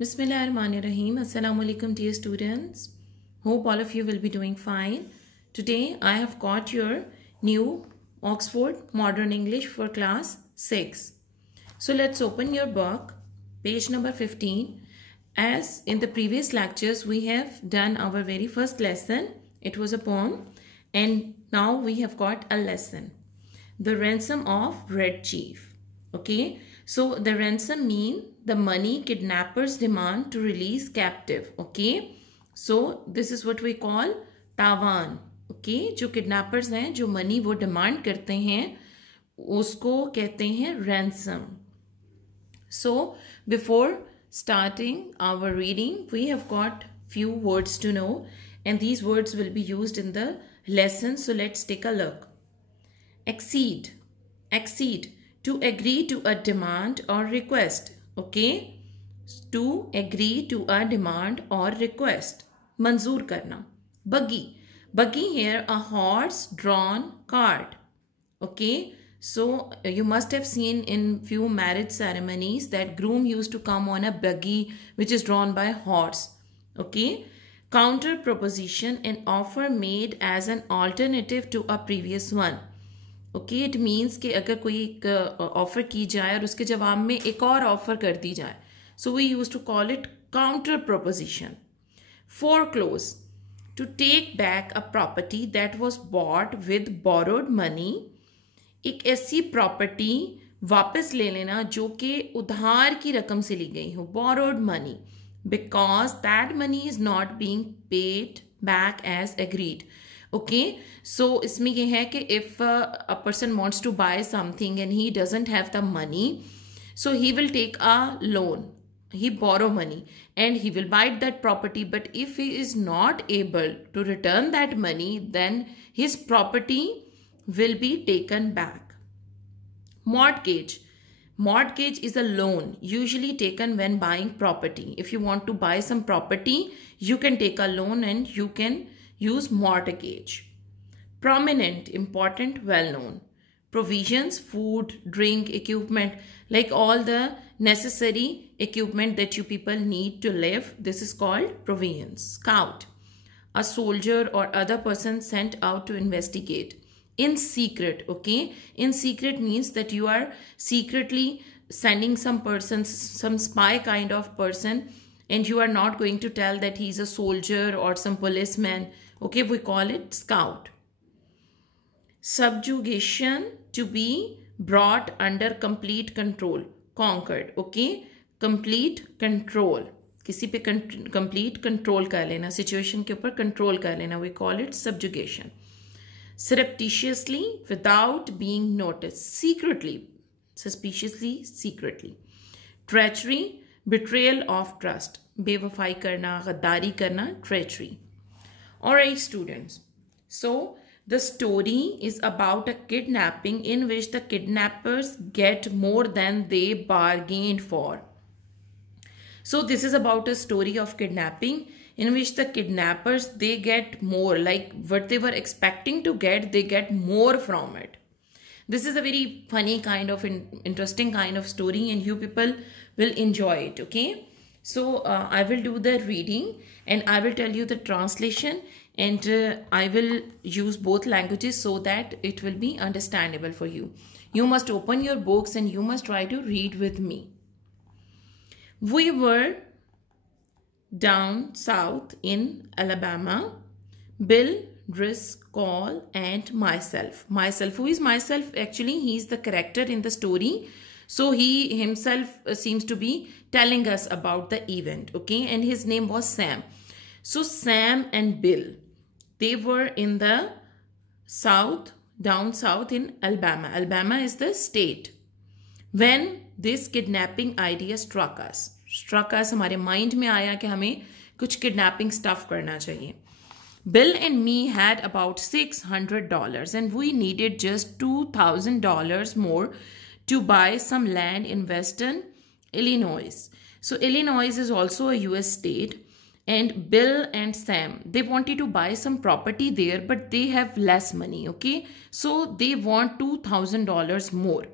Bismillahirrahmanirrahim. Assalamu alaikum dear students. Hope all of you will be doing fine. Today I have got your new Oxford Modern English for class 6. So let's open your book, page number 15. As in the previous lectures we have done our very first lesson. It was a poem, and now we have got a lesson. The Ransom of Red Chief. Okay, so the ransom mean the money kidnappers demand to release captive. Okay, so this is what we call तावान. Okay, जो kidnappers हैं, जो money वो demand करते हैं, उसको कहते हैं ransom. So before starting our reading, we have got few words to know, and these words will be used in the lesson. So let's take a look. Accede. Accede. To agree to a demand or request. Okay, to agree to a demand or request. Manzoor karna. Buggy. Buggy here, a horse drawn cart. Okay, so you must have seen in few marriage ceremonies that groom used to come on a buggy which is drawn by horse. Okay, counter proposition, an offer made as an alternative to a previous one. Okay, it means कि अगर कोई एक offer की जाए और उसके जवाब में एक और ऑफ़र कर दी जाए, so we use to call it counter proposition. Foreclose. To take back a property that was bought with borrowed money. एक ऐसी प्रॉपर्टी वापस ले लेना जो कि उधार की रकम से ली गई हो, borrowed money, because that money is not being paid back as agreed. Okay, so इसमें ये है कि if a person wants to buy something and he doesn't have the money, so he will take a loan, he borrow money and he will buy that property. But if he is not able to return that money, then his property will be taken back. Mortgage. Mortgage is a loan usually taken when buying property. If you want to buy some property, you can take a loan and you can use mortgage. Prominent, important, well-known. Provisions, food, drink, equipment, like all the necessary equipment that you people need to live. This is called provisions. Scout, a soldier or other person sent out to investigate. In secret, okay? In secret means that you are secretly sending some person, some spy kind of person, and you are not going to tell that he's a soldier or some policeman. Okay, we call it scout. Subjugation, to be brought under complete control, conquered. Okay, complete control. किसी पे complete control कर लेना, situation के ऊपर control कर लेना, we call it subjugation. Surreptitiously, without being noticed, secretly, suspiciously, secretly. Treachery, betrayal of trust, बेवफाई करना, गद्दारी करना, treachery. Alright students, so the story is about a kidnapping in which the kidnappers get more than they bargained for. So this is about a story of kidnapping in which the kidnappers, they get more, like what they were expecting to get, they get more from it. This is a very funny kind of interesting kind of story, and you people will enjoy it. Okay, so I will do the reading and I will tell you the translation, and I will use both languages so that it will be understandable for you. You must open your books and you must try to read with me. We were down south in Alabama. Bill Driscoll and myself. Myself, who is myself? Actually, he is the character in the story. So he himself seems to be telling us about the event. Okay, and his name was Sam. So Sam and Bill, they were in the south, down south in Alabama. Alabama is the state. When this kidnapping idea struck us, हमारे mind में आया कि हमें कुछ kidnapping stuff करना चाहिए. Bill and me had about $600 and we needed just $2,000 more to buy some land in Western Illinois. So Illinois is also a US state, and Bill and Sam, they wanted to buy some property there, but they have less money. Okay, so they want $2,000 more.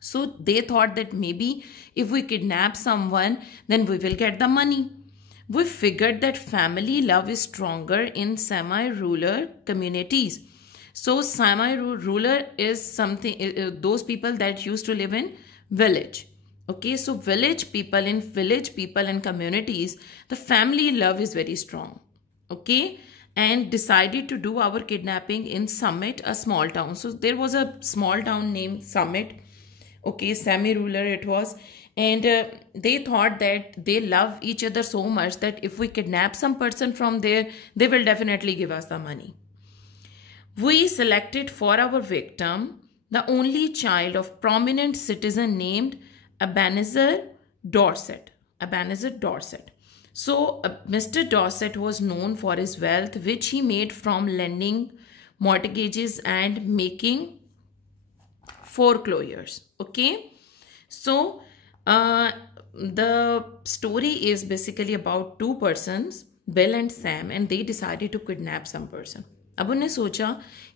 So they thought that maybe if we kidnap someone, then we will get the money. We figured that family love is stronger in semi-rural communities. So semi-rural is something, those people that used to live in village. Okay, so village people and communities, the family love is very strong. Okay, and decided to do our kidnapping in Summit, a small town. So there was a small town named Summit. Okay, semi-rural it was. And they thought that they love each other so much that if we kidnap some person from there, they will definitely give us the money. We selected for our victim the only child of prominent citizen named Ebenezer Dorset. Ebenezer Dorset. So Mr. Dorset was known for his wealth, which he made from lending mortgages and making foreclosures. Okay, so the story is basically about two persons, Bill and Sam, and they decided to kidnap some person. अब उन्हें सोचा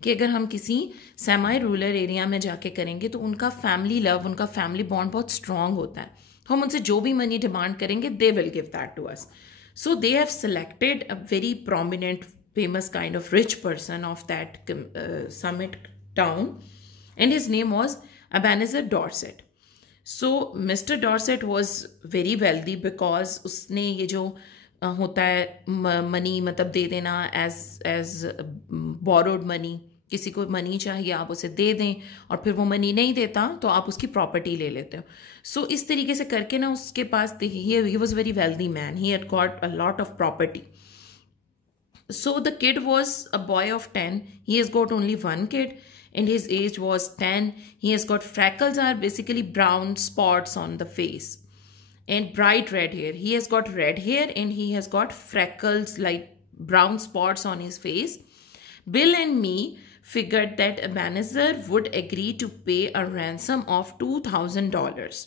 कि अगर हम किसी semi rural area में जाके करेंगे तो उनका फैमिली लव, उनका फैमिली बॉन्ड बहुत स्ट्रांग होता है. हम उनसे जो भी मनी डिमांड करेंगे, they will give that to us. So they have selected a very prominent famous kind of rich person of that summit town, and his name was Ebenezer Dorset. So Mr. Dorset was very wealthy because उसने ये जो होता है money मतलब दे देना as borrowed money, किसी को money चाहिए आप उसे दे दें और फिर वो मनी नहीं देता तो आप उसकी प्रॉपर्टी ले लेते हो. सो इस तरीके से करके ना उसके पास he was very wealthy man, he had got a lot of property. So the kid was a boy of 10. He has got only one kid and his age was 10. He has got freckles, are basically brown spots on the face, and bright red hair. He has got red hair and he has got freckles like brown spots on his face. Bill and me figured that Ebenezer would agree to pay a ransom of $2,000.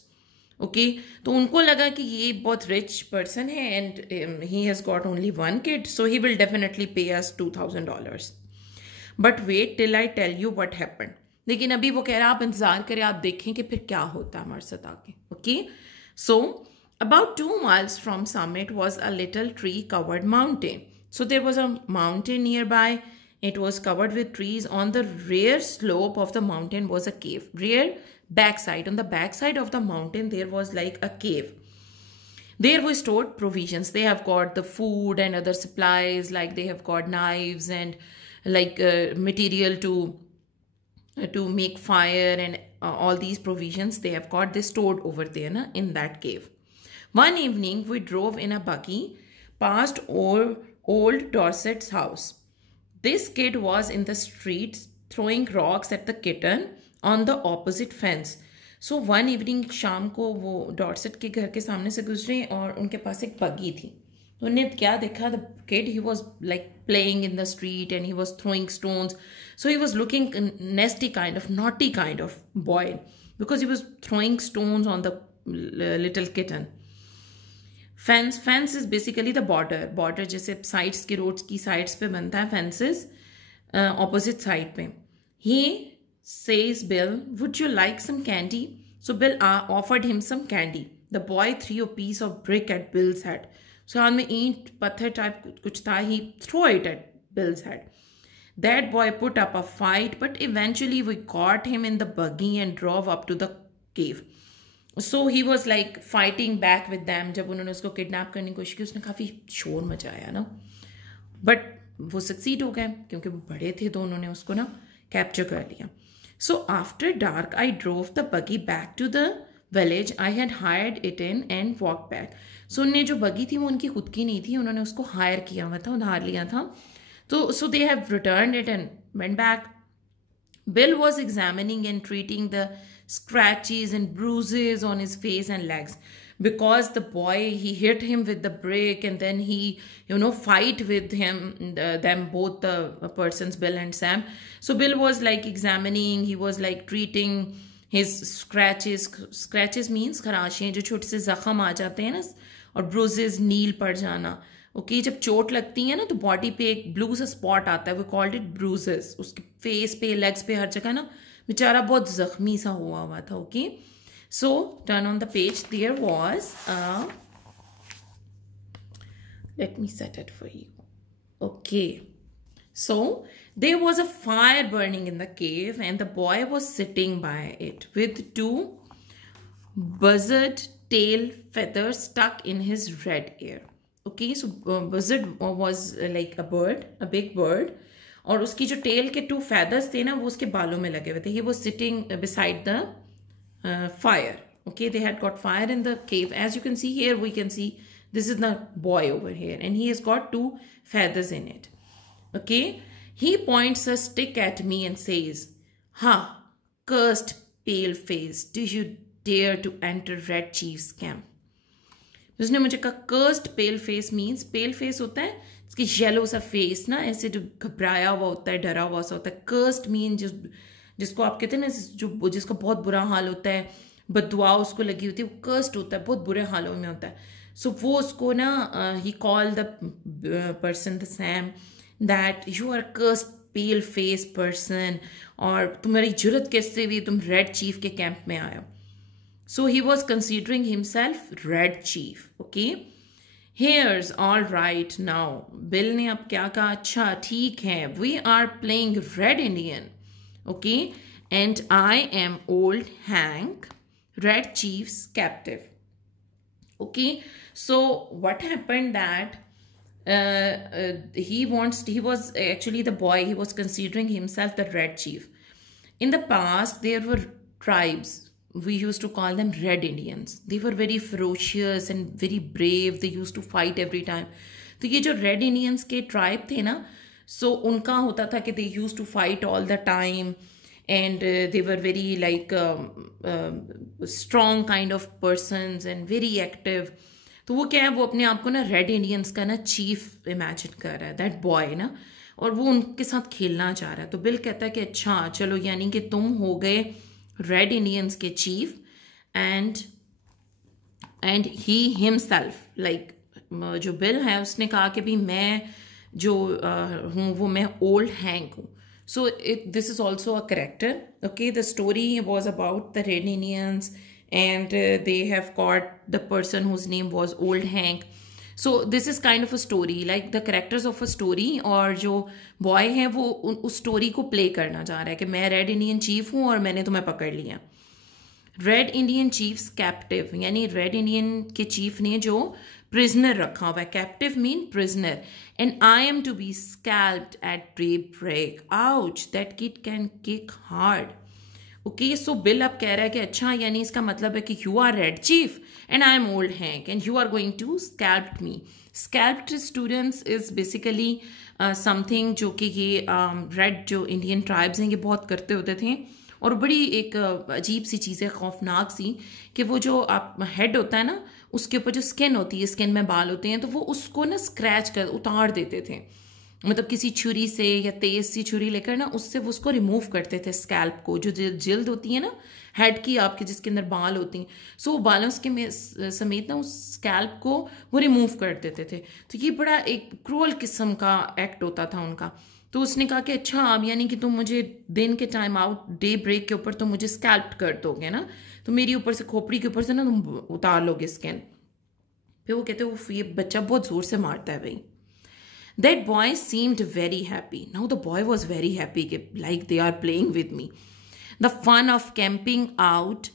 Okay तो उनको लगा कि ये बहुत rich person है and he has got only one kid, so he will definitely pay us $2,000. But wait till I tell you what happened. लेकिन अभी वो कह रहा है आप इंतजार करें, आप देखें कि फिर क्या होता है हमारे साथ आगे. Okay, so about 2 miles from summit was a little tree covered mountain. So there was a mountain nearby. It was covered with trees. On the rear slope of the mountain was a cave. Rear backside, on the backside of the mountain, there was like a cave. There we stored provisions. They have got the food and other supplies, like they have got knives and like material to make fire and all these provisions they have got. They stored over there in that cave. One evening, we drove in a buggy past old Dorset's house. This kid was in the streets throwing rocks at the kitten on the opposite fence. So one evening शाम को वो Dorset के घर के सामने से गुजरे और उनके पास एक बगी थी. तो उन्हें क्या देखा, the kid he was like playing in the street and he was throwing stones. So he was looking nasty kind of, naughty kind of boy because he was throwing stones on the little kitten. Fence is basically the border जैसे sides के roads की sides पे बनता है fences opposite side पे. He says Bill would you like some candy. So Bill offered him some candy. The boy threw a piece of brick at Bill's head. So हाथ में ईंट पत्थर टाइप कुछ था. He throw it at Bill's head. That boy put up a fight but eventually we cot him in the buggy and drove up to the cave. So he was like fighting back with them. जब उन्होंने उसको kidnap करने की कोशिश की उसने काफ़ी शोर मचाया ना, बट वो सक्सीड हो गए क्योंकि वो बड़े थे तो उन्होंने उसको ना कैप्चर कर लिया. So after dark I drove the buggy back to the village I had hired it in and walk back. So उनने जो बगी थी वो उनकी खुद की नहीं थी, उन्होंने उसको हायर किया हुआ था, उधार लिया था. तो so they have return it and went back. Bill was examining and treating the scratches and bruises on his face and legs because the boy he hit him with the brick and then he fight with him them both the persons Bill and Sam. So Bill was like examining, he was like treating his scratches means खराशें जो छोटे से जख्म आ जाते हैं ना, और bruises नील पड़ जाना. ओके जब चोट लगती है ना तो बॉडी पे एक ब्लू सा स्पॉट आता है, वो कॉल्ड इट ब्रूजेस. उसके फेस पे लेग्स पे हर जगह ना बेचारा बहुत जख्मी सा हुआ था. Okay, so turn on the page. There was let me set it for you. Okay, so there was a fire burning in the cave and the boy was sitting by it with two buzzard tail feathers stuck in his red ear. Okay, so buzzard was like a bird, a big bird, और उसकी जो tell के 2 feathers थे ना वो उसके बालों में लगे हुए थे. He was sitting beside the fire. Okay, they had got fire in the cave. As you can see here, we can see this is the boy over here and he has got 2 feathers in it. Okay, he points a stick at me and says, "Ha, cursed pale face, do you dare to enter Red Chief's camp?" उसने मुझे कहा cursed pale face means pale face होता है इसकी yellow सा face ना, ऐसे जो घबराया हुआ होता है, डरा हुआ सा होता है. cursed mean जिसको आप कहते हैं ना, जो जिसका बहुत बुरा हाल होता है, बददुआ उसको लगी होती है, वो cursed होता है, बहुत बुरे हालों में होता है. सो वो उसको ना he called the person, the Sam, that you are cursed pale face person, और तुम्हारी जुर्रत कैसे भी तुम रेड चीफ के कैंप में आए हो. So he was considering himself Red Chief. Okay, here's all right now. Bill ने अब क्या कहा, अच्छा ठीक है, we are playing Red Indian. Okay, and I am Old Hank, Red Chief's captive. Okay, so what happened that he was actually the boy, he was considering himself the Red Chief. In the past there were tribes, we used to call them Red Indians. They were very ferocious and very brave. They used to fight every time. तो ये जो Red Indians के tribe थे ना, so उनका होता था कि they used to fight all the time and they were very like strong kind of persons and very active. तो वो क्या है, वो अपने आप को ना Red Indians का ना चीफ इमेजिन कर रहा है, that boy ना, और वो उनके साथ खेलना चाह रहा है. तो बिल कहता है कि अच्छा चलो, यानी कि तुम हो गए रेड इंडियंस के cheap and he himself like जो बिल है उसने कहा कि भी मैं जो हूँ वो मैं ओल्ड हैंक हूँ. So this is also a character. Okay, the story was about the red Indians and they have got the person whose name was Old Hank. So this is kind of a story, like the characters of a story, और जो boy है वो उस story को play करना चाह रहा है कि मैं रेड इंडियन चीफ हूँ और मैंने तुम्हें पकड़ लिया. रेड इंडियन चीफ्स कैप्टिव, यानी रेड इंडियन के चीफ ने जो प्रिजनर रखा हुआ है. Captive mean prisoner. And I am to be scalped at daybreak. Ouch, that kid can kick hard. Okay, so Bill अब कह रहा है कि अच्छा, यानी इसका मतलब है कि you are Red Chief and I am old Hank and you are going to scalp me. Scalped students is basically something जो कि ये रेड जो इंडियन ट्राइब्स हैं ये बहुत करते होते थे, और बड़ी एक अजीब सी चीज़ है, खौफनाक सी, कि वो जो आप हेड होता है ना उसके ऊपर जो स्किन होती है, स्किन में बाल होते हैं, तो वो उसको ना स्क्रैच कर उतार देते थे, मतलब किसी छुरी से या तेज सी छुरी लेकर ना उससे वो उसको रिमूव करते थे स्कैल्प को, जो जिल्द होती है ना हेड की आपके जिसके अंदर बाल होती हैं. सो वो बालों के समेत ना उस स्कैल्प को वो रिमूव कर देते थे. तो ये बड़ा एक क्रूअल किस्म का एक्ट होता था उनका. तो उसने कहा कि अच्छा अब यानी कि तुम मुझे दिन के टाइम आउट डे ब्रेक के ऊपर तुम मुझे स्कैल्प कर दोगे ना, तो मेरी ऊपर से खोपड़ी के ऊपर से ना तुम उतार लोगे स्किन. फिर वो कहते वो ये बच्चा बहुत ज़ोर से मारता है भाई. That boy seemed very happy. Now the boy was very happy, like they are playing with me. The fun of camping out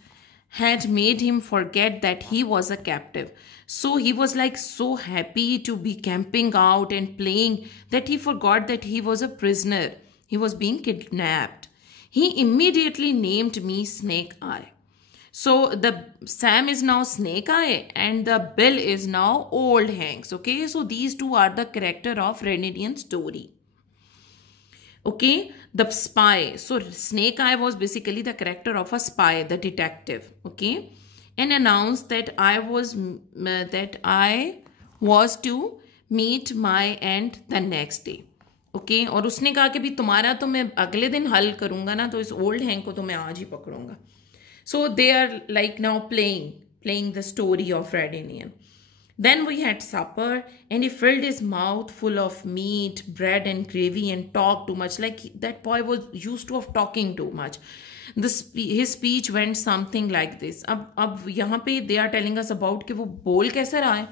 had made him forget that he was a captive. So he was like so happy to be camping out and playing that he forgot that he was a prisoner. He was being kidnapped. He immediately named me Snake Eye. So the Sam is now Snake Eye and the Bill is now Old Hanks. Okay, so these two are the character of Red Indian story. Okay, the spy. So Snake Eye was basically the character of a spy, the detective. Okay, and announced that I was to meet my end the next day. Okay, और उसने कहा कि भी तुम्हारा तो मैं अगले दिन हल करूँगा ना, तो इस ओल्ड हैंक को तो मैं आज ही पकड़ूंगा. So they are like now playing the story of Red Indian. Then we had supper and he filled his mouth full of meat, bread and gravy and talked too much. Like that boy was used to of talking too much. His speech went something like this. अब यहाँ पे they are telling us about कि वो बोल कैसे रहा है,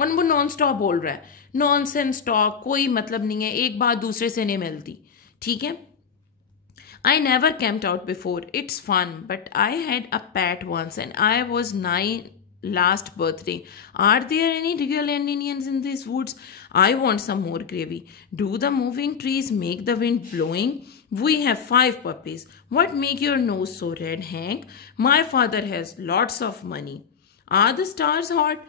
और वो नॉन स्टॉप बोल रहा है, नॉनसेंस टॉक, कोई मतलब नहीं है, एक बात दूसरे से नहीं मिलती, ठीक है. I never camped out before. It's fun, but I had a pet once and I was 9 last birthday. Are there any real Indians in these woods? I want some more gravy. Do the moving trees make the wind blowing? We have 5 puppies. What make your nose so red, Hank? My father has lots of money. Are the stars hot?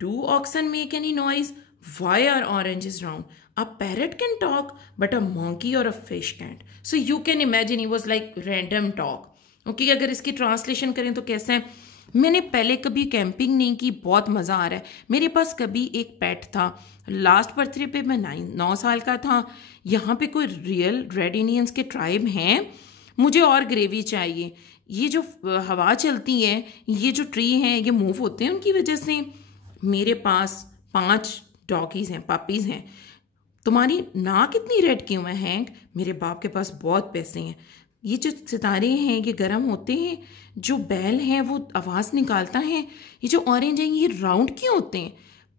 Do oxen make any noise? Why are oranges round? A parrot can talk, but a monkey or a fish can't. So you can imagine he was like random talk. Okay, अगर इसकी translation करें तो कैसे है, मैंने पहले कभी camping नहीं की, बहुत मज़ा आ रहा है. मेरे पास कभी एक पेट था. लास्ट बर्थडे पे मैं 9 साल का था. यहाँ पे कोई रियल रेड इंडियंस के ट्राइब हैं. मुझे और ग्रेवी चाहिए. ये जो हवा चलती है, ये जो ट्री हैं, ये मूव होते हैं उनकी वजह से. मेरे पास 5 डॉगीज़ हैं, पपीज़ हैं. तुम्हारी नाक इतनी रेड क्यों है, हैंक? मेरे बाप के पास बहुत पैसे हैं. ये जो सितारे हैं ये गर्म होते हैं, जो बैल हैं वो आवाज़ निकालता है, ये जो ऑरेंज हैं ये राउंड क्यों होते हैं?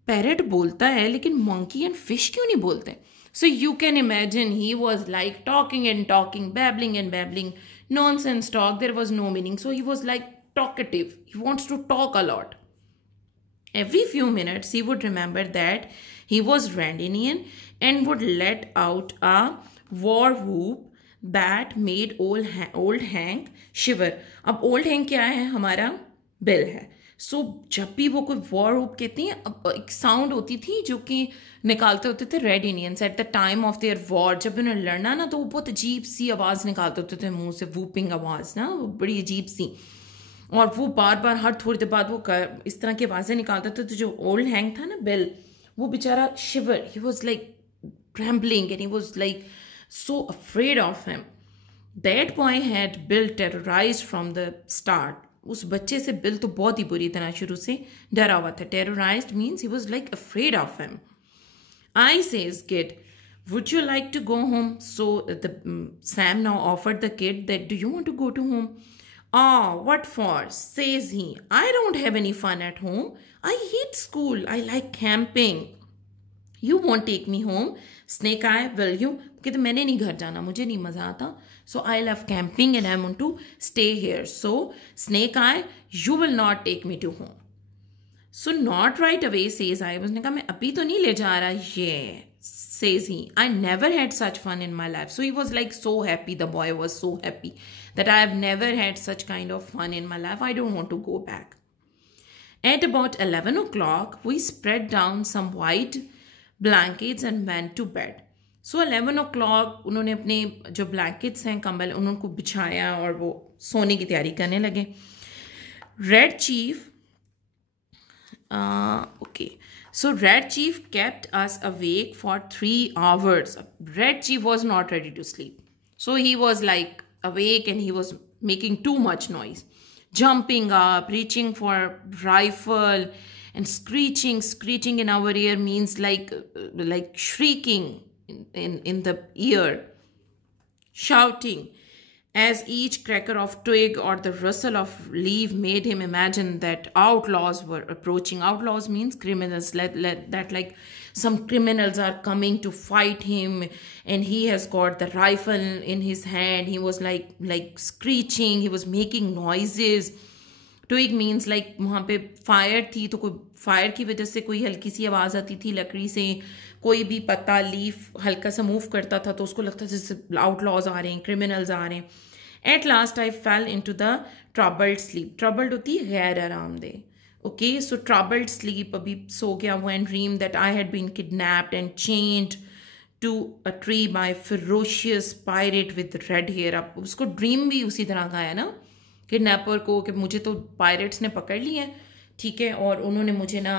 पैरट बोलता है लेकिन मंकी एंड फिश क्यों नहीं बोलते? So you can imagine he was like talking and talking, babbling and babbling, nonsense talk. There was no meaning. So he was like talkative. He wants to talk a lot. Every few minutes, he would remember that he was Randinian and would let out a war whoop that made old Hank shiver. अब old Hank क्या है? हमारा bill है. So जब भी वो कोई war whoop कहते हैं, एक साउंड होती थी जो कि निकालते होते थे red Indians at the time of their war. जब उन्हें लड़ना ना, तो वो बहुत अजीब सी आवाज़ निकालते होते थे मुंह से, वूपिंग आवाज़ ना, वो बड़ी अजीब सी. और वो बार बार हर थोड़ी देर बाद वो इस तरह की आवाज़ें निकालता था. तो जो ओल्ड हैंक था ना, बिल, वो बेचारा shiver, he was like trembling and he was like so afraid of him. That boy had Bill terrorised from the start. उस बच्चे से बिल तो बहुत ही बुरी तरह शुरू से डरा हुआ था. Terrorised means he was like afraid of him. I says kid, would you like to go home? So Sam now offered the kid that, do you want to go to home? Oh, what for? Says he. I don't have any fun at home. I hate school. I like camping. You won't take me home. Snake Eye, will you? कहते मैंने नहीं घर जाना, मुझे नहीं मज़ा आता. So I love camping and I want to stay here. So Snake Eye, you will not take me to home. So not right away, says I. उसने कहा मैं अभी तो नहीं ले जा रहा. Yeah, says he. I never had such fun in my life. So he was like so happy. The boy was so happy that I have never had such kind of fun in my life. I don't want to go back. At about 11 o'clock, we spread down some white blankets and went to bed. So 11 o'clock, उन्होंने अपने जो blankets हैं, कंबल, उनको बिछाया और वो सोने की तैयारी करने लगे. Red Chief, okay. So Red Chief kept us awake for 3 hours. Red Chief was not ready to sleep. So he was like awake and he was making too much noise. Jumping up, reaching for rifle and screeching in our ear means like shrieking in the ear. Shouting as each cracker of twig or the rustle of leaf made him imagine that outlaws were approaching. Outlaws means criminals, that like some criminals are coming to fight him and he has got the rifle in his hand. He was like screeching, he was making noises. Twig means like वहाँ पे fire थी, तो कोई fire की वजह से कोई हल्की सी आवाज़ आती थी लकड़ी से. कोई भी पत्ता, लीफ हल्का सा मूव करता था तो उसको लगता था जैसे आउटलॉज आ रहे हैं, क्रिमिनल्स आ रहे हैं. At last I fail into the troubled sleep. Troubled होती है गैर आरामदेह. ओके, सो ट्रबल्ड स्लीप, अभी सो गया वो, and dream that I had been kidnapped and chained to a tree by ferocious pirate with red hair. अब उसको ड्रीम भी उसी तरह का है ना, किडनैपर को, कि मुझे तो पायरेट्स ने पकड़ लिया है, ठीक है, और उन्होंने मुझे ना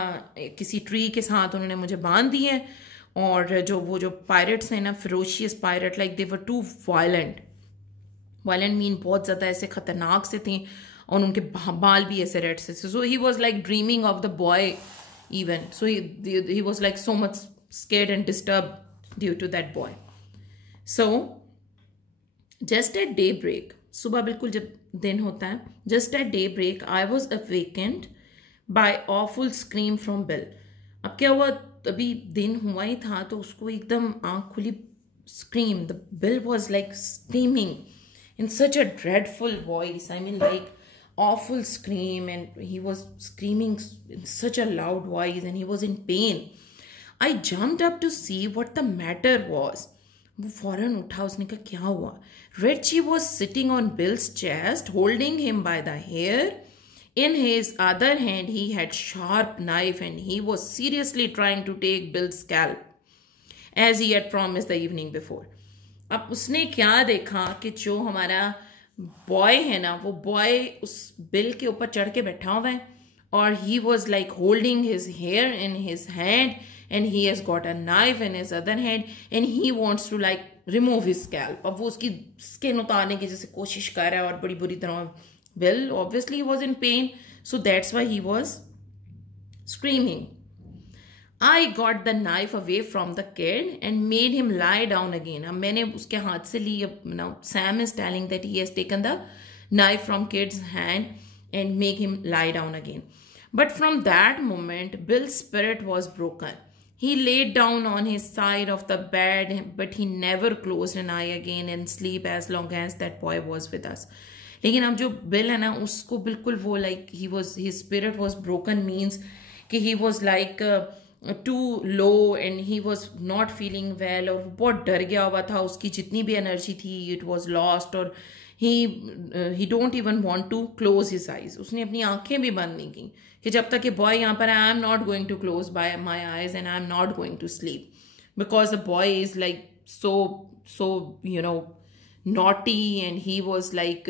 किसी ट्री के साथ उन्होंने मुझे बांध दिया है. और जो पायरेट्स हैं ना, ferocious pirate, like they were too violent. Violent mean बहुत ज़्यादा ऐसे ख़तरनाक से थे और उनके बाल भी ऐसे रेड से. So he was like dreaming of the boy even. So he was like so much scared and disturb due to that boy. So just at daybreak, सुबह बिल्कुल जब दिन होता है. Just at daybreak, I was awakened by awful scream from Bill. अब क्या हुआ, अभी दिन हुआ ही था तो उसको एकदम आँख खुली. Scream. The Bill was like screaming in such a dreadful voice. I mean, like awful scream, and he was screaming in such a loud voice, and he was in pain. I jumped up to see what the matter was. वो फौरन उठा, उसने कहा क्या हुआ. Reggie was sitting on Bill's chest, holding him by the hair. In his other hand, he had sharp knife, and he was seriously trying to take Bill's scalp, as he had promised the evening before. अब उसने क्या देखा कि जो हमारा boy है ना, वो बॉय उस बिल के ऊपर चढ़ के बैठा हुआ है, और he was like holding his hair in his hand, and he has got a knife in his other hand, and he wants to like remove his scalp. अब वो उसकी स्किन उतारने की जैसे कोशिश कर रहा है और बड़ी बुरी तरह. Bill obviously was in pain, so that's why he was screaming. I got the knife away from the kid and made him lie down again. अब मैंने उसके हाथ से ली. Now Sam is telling that he has taken the knife from kid's hand and make him lie down again. But from that moment, Bill's spirit was broken. He laid down on his side of the bed, but he never closed an eye again in sleep as long as that boy was with us. लेकिन अब जो bill है ना, उसको बिल्कुल वो like his spirit was broken means कि he was like too low and he was not feeling well, और बहुत डर गया हुआ था. उसकी जितनी भी एनर्जी थी it was lost, और he don't even want to close his eyes. उसने अपनी आंखें भी बंद नहीं की कि जब तक ये बॉय यहाँ पर है, I am not going to close my eyes and I am not going to sleep, because the boy is like so naughty, and he was like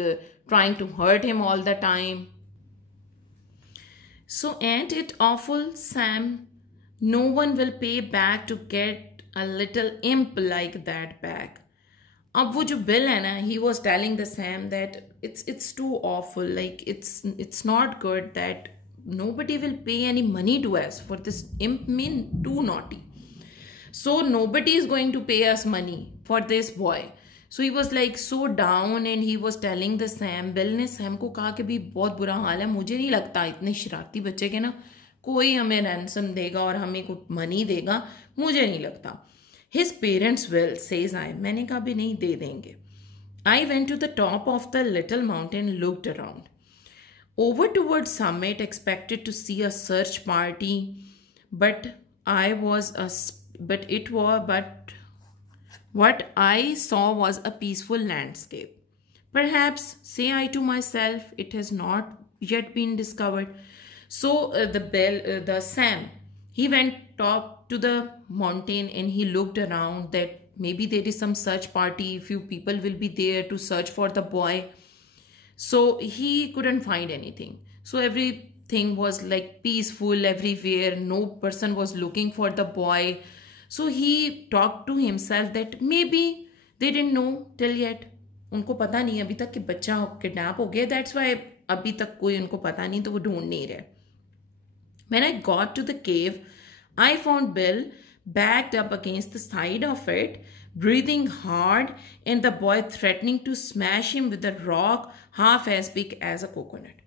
trying to hurt him all the time. So ain't it awful, Sam? No one will pay back to get a little imp like that back. अब वो जो bill है ना, he was telling the Sam that it's too awful, like it's not good that nobody will pay any money to us for this imp mean too naughty. So nobody is going to pay us money for this boy. So he was like so down, and he was telling the Sam. Bill ने Sam को कहा कि भी बहुत बुरा हाल है, मुझे नहीं लगता इतने शरारती बच्चे के ना कोई हमें रैंसम देगा और हमें कुछ मनी देगा, मुझे नहीं लगता. His parents will, says I. मैंने कहा भी नहीं दे देंगे. I went to the top of the little mountain, looked around. Over towards summit, expected to see a search party, but what I saw was a peaceful landscape. Perhaps, say I to myself, it has not yet been discovered. So the Sam, he went top to the mountain and he looked around that maybe there is some search party, few people will be there to search for the boy. So he couldn't find anything. So everything was like peaceful everywhere. No person was looking for the boy. So he talked to himself that maybe they didn't know till yet. उनको पता नहीं अभी तक कि बच्चा kidnap हो गया. That's why अभी तक कोई उनको पता नहीं, तो वो ढूंढ नहीं रहे. When I got to the cave, I found Bill backed up against the side of it, breathing hard, and the boy threatening to smash him with a rock half as big as a coconut.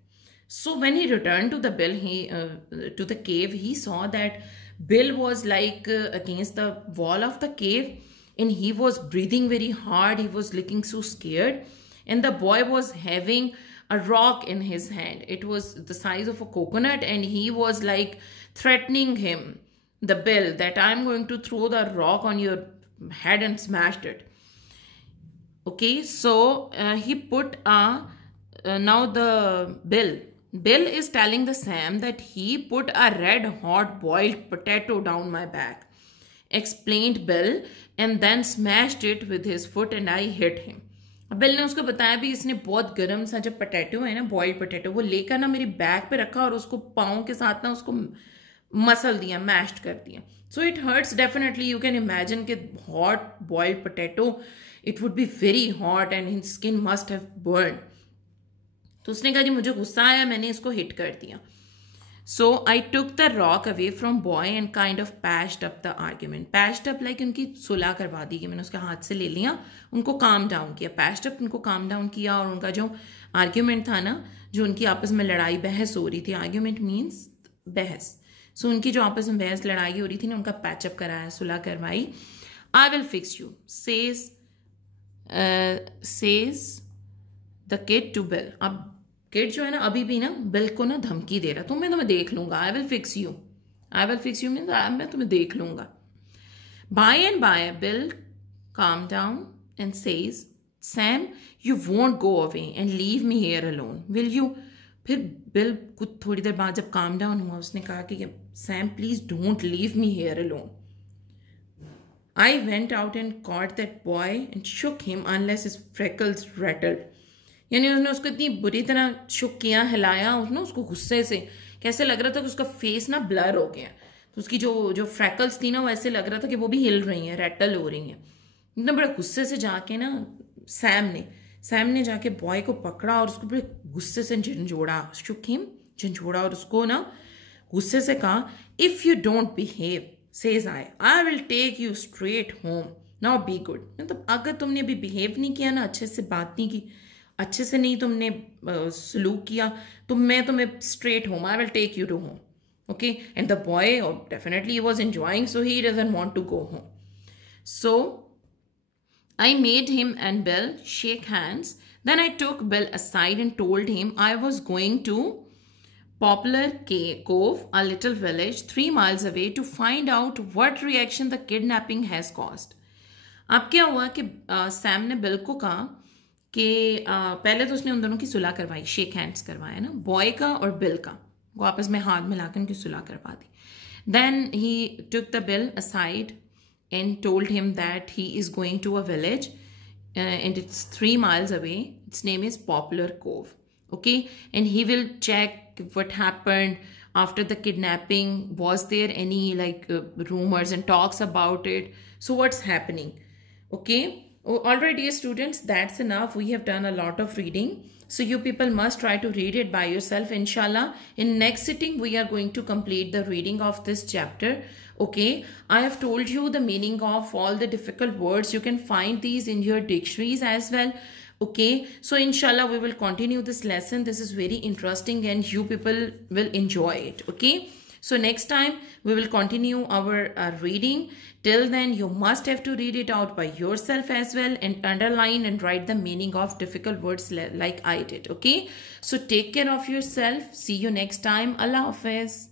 So when he returned to the cave, he saw that Bill was like against the wall of the cave, and he was breathing very hard. He was looking so scared, and the boy was having a rock in his hand. It was the size of a coconut, and he was like threatening him, the Bill, that I'm going to throw the rock on your head and smashed it. Okay, so he put now the Bill is telling the Sam that he put a red hot boiled potato down my back, explained Bill, and then smashed it with his foot and I hit him. Bill ने उसको बताया भी इसने बहुत गर्म सा जो potato है ना, बॉइल्ड पोटैटो, वो लेकर ना मेरी बैक पे रखा और उसको पाँव के साथ ना उसको मसल दिया, मैश्ड कर दिया. So it hurts definitely. You can imagine कि hot boiled potato, it would be very hot and his skin must have burn. तो उसने कहा जी मुझे गुस्सा आया, मैंने इसको हिट कर दिया. So I took the rock away from boy and kind of patched up the argument. Patched up like उनकी सुलह करवा दी कि मैंने उसके हाथ से ले लिया, उनको calm down किया. Patched up उनको calm down किया और उनका जो argument था ना, जो उनकी आपस में लड़ाई बहस हो रही थी, argument means बहस. So उनकी जो आपस में बहस लड़ाई हो रही थी ना, उनका patch up कराया, सुलह करवाई. I will fix you, says the kid to Bill. अब किड जो है ना अभी भी ना बिल को ना धमकी दे रहा, तो मैं तुम्हें देख लूंगा. I will fix you. I will fix you means मैं तुम्हें देख लूंगा. By and by Bill calm down and says, Sam, you won't go away and leave me here alone, will you? फिर बिल कुछ थोड़ी देर बाद जब calm down हुआ, उसने कहा कि Sam, please don't leave me here alone. I went out and caught that boy and shook him unless his freckles rattled. यानी उसने उसको इतनी बुरी तरह शुक किया, हिलाया उसने उसको गुस्से से, कैसे लग रहा था कि उसका फेस ना ब्लर हो गया. तो उसकी जो फ्रैकल्स थी ना, वो ऐसे लग रहा था कि वो भी हिल रही हैं, रैटल हो रही हैं. इतना बड़ा गुस्से से जाके ना सैम ने जाके बॉय को पकड़ा और उसको बड़े गुस्से से झंझोड़ा, शुक हिम, झंझोड़ा, और उसको ना गुस्से से कहा, if you don't behave says I will take you straight home, now be good. मतलब अगर तुमने अभी बिहेव नहीं किया ना, अच्छे से बात नहीं की, अच्छे से नहीं तुमने सलूक किया, तो मैं तुम्हें straight home, I will take you to home. Okay. And the boy definitely he was enjoying, so he doesn't want to go home. So I made him and Bill shake hands. Then I took Bill aside and told him I was going to Poplar Cove, a little village 3 miles away, to find out what reaction the kidnapping has caused. अब क्या हुआ कि Sam ने bill को कहा कि पहले तो उसने उन दोनों की सुलह करवाई, शेक हैंड्स करवाया ना, बॉय का और बिल का, वो आपस में हाथ मिलाकर उनकी सुलह करवा दी. Then he took the bill aside and told him that he is going to a village and it's 3 miles away. Its name is Poplar Cove. Okay. And he will check what happened after the kidnapping. Was there any rumors and talks about it? So what's happening? Okay. All right, dear students, that's enough. We have done a lot of reading. So you people must try to read it by yourself, inshallah. In next sitting, we are going to complete the reading of this chapter. Okay, I have told you the meaning of all the difficult words. You can find these in your dictionaries as well. Okay, so inshallah we will continue this lesson. This is very interesting and you people will enjoy it. Okay, so next time we will continue our reading. Till then, you must have to read it out by yourself as well and underline and write the meaning of difficult words like I did. Okay, so take care of yourself. See you next time. Allah Hafiz.